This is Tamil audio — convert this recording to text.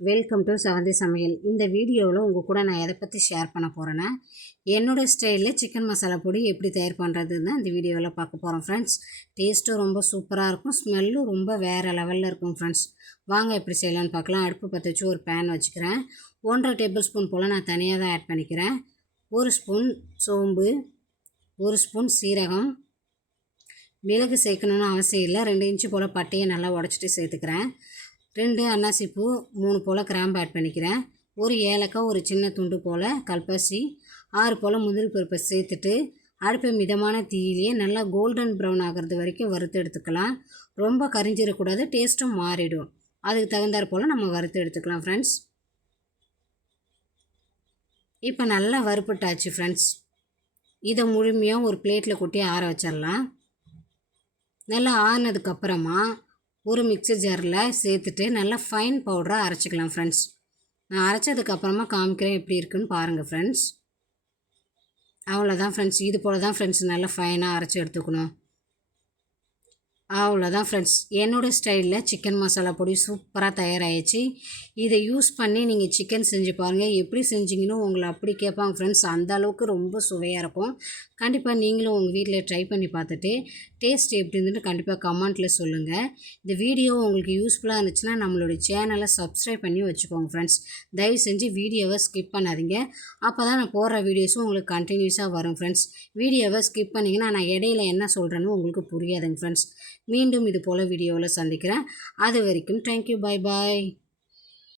வெல்கம் டு செவந்தி சமையல். இந்த வீடியோவில் உங்கள் கூட நான் எதை பற்றி ஷேர் பண்ண போகிறேன்னா என்னோடய ஸ்டைலில் சிக்கன் மசாலா பொடி எப்படி தயார் பண்ணுறதுன்னு தான் இந்த வீடியோவில் பார்க்க போகிறோம் ஃப்ரெண்ட்ஸ் டேஸ்ட்டும் ரொம்ப சூப்பராக இருக்கும் ஸ்மெல்லும் ரொம்ப வேறு லெவலில் இருக்கும் ஃப்ரெண்ட்ஸ் வாங்க எப்படி செய்யலாம்னு பார்க்கலாம். அடுப்பு பற்ற வச்சு ஒரு பேன் வச்சுக்கிறேன். ஒன்றரை டேபிள் ஸ்பூன் போல் நான் தனியாக தான் ஆட் பண்ணிக்கிறேன். ஒரு ஸ்பூன் சோம்பு ஒரு ஸ்பூன் சீரகம் மிளகு சேர்க்கணுன்னு அவசியம் இல்லை. ரெண்டு இன்ச்சு போல் பட்டையை நல்லா உடச்சிட்டு சேர்த்துக்கிறேன். ரெண்டு அன்னாசிப்பூ மூணு போல் கிராம்பு ஆட் பண்ணிக்கிறேன். ஒரு ஏலக்காய் ஒரு சின்ன துண்டு போல் கல்பாசி ஆறு போல் முந்திரி பருப்பை சேர்த்துட்டு அடுப்பை மிதமான தீயிலேயே நல்லா கோல்டன் ப்ரௌன் ஆகிறது வரைக்கும் வறுத்து எடுத்துக்கலாம். ரொம்ப கரிஞ்சிடக்கூடாது டேஸ்ட்டும் மாறிடும். அதுக்கு தகுந்தாற் போல் நம்ம வறுத்து எடுத்துக்கலாம் ஃப்ரெண்ட்ஸ் இப்போ நல்லா வறுப்பட்டாச்சு ஃப்ரெண்ட்ஸ் இதை முழுமையாக ஒரு பிளேட்டில் கொட்டி ஆற வச்சிடலாம் நல்லா ஆறினதுக்கப்புறமா ஒரு மிக்சர் ஜாரில் சேர்த்துட்டு நல்லா ஃபைன் பவுடராக அரைச்சிக்கலாம் ஃப்ரெண்ட்ஸ் நான் அரைச்சதுக்கப்புறமா காமிக்கிறேன் எப்படி இருக்குன்னு பாருங்கள் ஃப்ரெண்ட்ஸ் அவ்வளோதான் ஃப்ரெண்ட்ஸ் இது போல் தான் ஃப்ரெண்ட்ஸ் நல்லா ஃபைனாக அரைச்சி எடுத்துக்கணும். அவ்வளோதான் ஃப்ரெண்ட்ஸ் என்னோடய ஸ்டைலில் சிக்கன் மசாலா பொடி சூப்பராக தயாராகிடுச்சு இதை யூஸ் பண்ணி நீங்கள் சிக்கன் செஞ்சு பாருங்கள் எப்படி செஞ்சீங்கன்னு உங்களை அப்படி கேட்பாங்க ஃப்ரெண்ட்ஸ் அந்த அளவுக்கு ரொம்ப சுவையாக இருக்கும். கண்டிப்பாக நீங்களும் உங்கள் வீட்டில் ட்ரை பண்ணி பார்த்துட்டு டேஸ்ட் எப்படி இருந்துட்டு கண்டிப்பாக கமெண்ட்டில் சொல்லுங்கள் இந்த வீடியோ உங்களுக்கு யூஸ்ஃபுல்லாக இருந்துச்சுன்னா நம்மளோட சேனலை சப்ஸ்கிரைப் பண்ணி வச்சுக்கோங்க ஃப்ரெண்ட்ஸ் தயவு செஞ்சு வீடியோவை ஸ்கிப் பண்ணாதீங்க. அப்போ தான் நான் போடுற வீடியோஸும் உங்களுக்கு கண்டினியூஸாக வரும் ஃப்ரெண்ட்ஸ் வீடியோவை ஸ்கிப் பண்ணிங்கன்னா நான் இடையில என்ன சொல்கிறேன்னு உங்களுக்கு புரியாதுங்க ஃப்ரெண்ட்ஸ் மீண்டும் இது போல் வீடியோவில் சந்திக்கிறேன். அது வரைக்கும் தேங்க்யூ பாய் பாய்